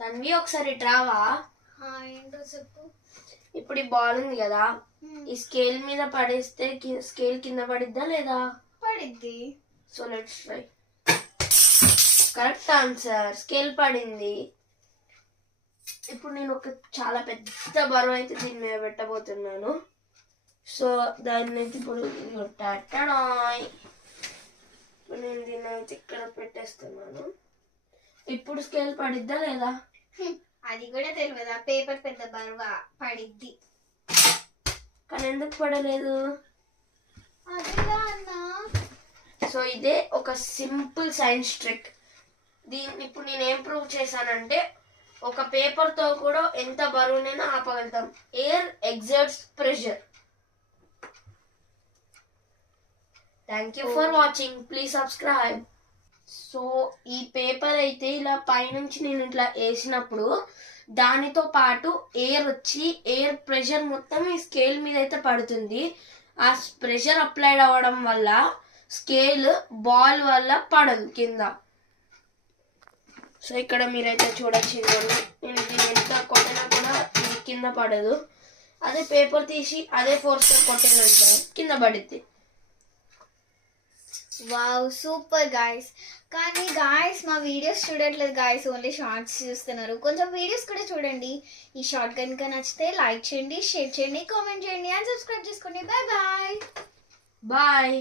తన్వి ఒకసారి ట్రావా. ఏంటో చెప్పు. ఇప్పుడు ఈ బాల్ ఉంది కదా, ఈ స్కేల్ మీద పడేస్తే స్కేల్ కింద పడిద్దా లేదా? పడిద్ది. So let's try. Correct answer, scale పడింది. ఇప్పుడు నేను ఒక చాలా పెద్ద బరువు అయితే దీని మీద పెట్టబోతున్నాను. సో దాన్ని అయితే ఇప్పుడు నేను దీన్ని అయితే ఇక్కడ పెట్టేస్తున్నాను. ఇప్పుడు స్కేల్ పడిద్దా లేదా? అది కూడా తెలియదా? పేపర్ పెద్ద బరువా? పడిద్ది. కానీ ఎందుకు పడలేదు? అదేలా అన్నా. సో ఇదే ఒక సింపుల్ సైన్స్ ట్రిక్. దీన్ని ఇప్పుడు నేను ఏం ప్రూవ్ చేశానంటే, ఒక పేపర్తో కూడా ఎంత బరువునైనా ఆపగలుగుతాం. Air exerts pressure. Thank you for watching. Please subscribe. So ఈ పేపర్ అయితే ఇలా పైనుంచి నేను ఇట్లా వేసినప్పుడు దానితో పాటు ఎయిర్ వచ్చి ఎయిర్ ప్రెషర్ మొత్తం ఈ స్కేల్ మీద అయితే పడుతుంది. ఆ ప్రెషర్ అప్లైడ్ అవ్వడం వల్ల స్కేల్ బాల్ వల్ల పడదు కింద. సో ఇక్కడ మీరైతే చూడొచ్చు, నేను దీన్ని ఎంత కొట్టినా కూడా ఇది కింద పడదు. అదే పేపర్ తీసి అదే ఫోర్స్తో కొట్టినంటే కింద పడుద్ది. Wow, super guys. కానీ గాయస్ మా వీడియోస్ చూడట్లేదు గాయస్, ఓన్లీ షార్ట్స్ చూస్తున్నారు. కొంచెం వీడియోస్ కూడా చూడండి. ఈ షార్ట్ కనుక నచ్చితే లైక్ చేయండి, షేర్ చేయండి, కామెంట్ చేయండి అండ్ సబ్స్క్రైబ్ చేసుకోండి. Bye bye. బాయ్.